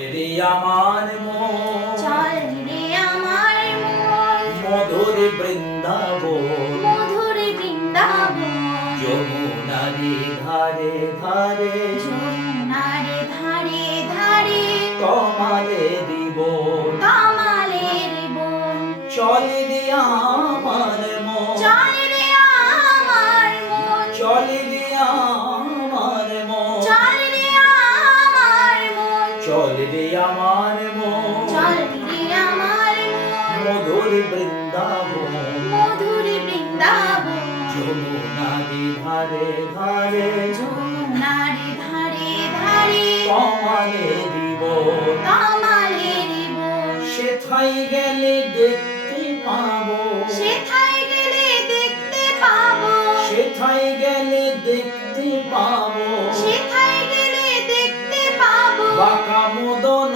রে আমার মন। চল রে আমার মন। মধুর বৃন্দাবন। মধুর বৃন্দাবন। যমুনারি ধারে ধারে। যমুনার ধারে ধারে। কমালে দিব। কামালের বন চল রে আমার চল রে আমার মন। মধুর বৃন্দাবন। মধুর বৃন্দাবন। যমুনারি ধারে ধারে। যমুনার ধারে ধারে। কমালে দিব। কামালের বন সেথাই গেলে দেখতে পাবো। সেথায় গেলে দেখতে পাবো। সেথাই গেলে দেখতে পাবো। মদন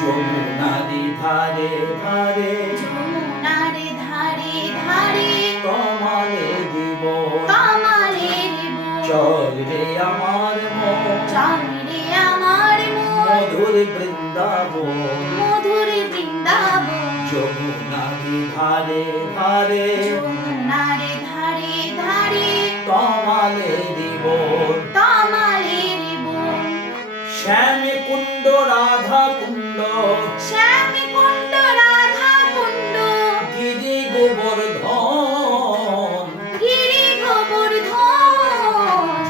যমুনারি ধারে ধারে যমুনার ধারে ধারে কমালে দিব। কামালের বন চল রে আমার মন। চল রে আমার মন। মধুর বৃন্দাবন। মধুর বৃন্দাবন। যমুনারি ধারে ধারে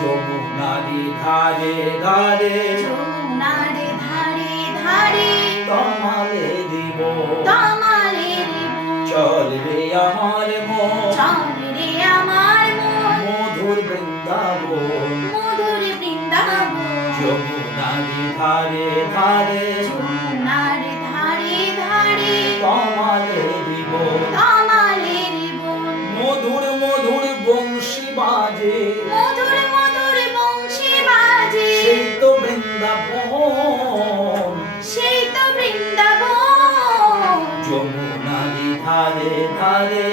যমুনারি ধারে ধারে যমুনার ধারে ধারে কমালে দিব। কামালের বন চল আমার মন চল রে আমার মন। মধুর বৃন্দাবন। মধুর বৃন্দাবন। যমুনারি ধারে ধারে যমুনার ধারে ধারে কমালে দিব। কামালের বন মধুর মধুর বংশী বাজে। ধারে ধারে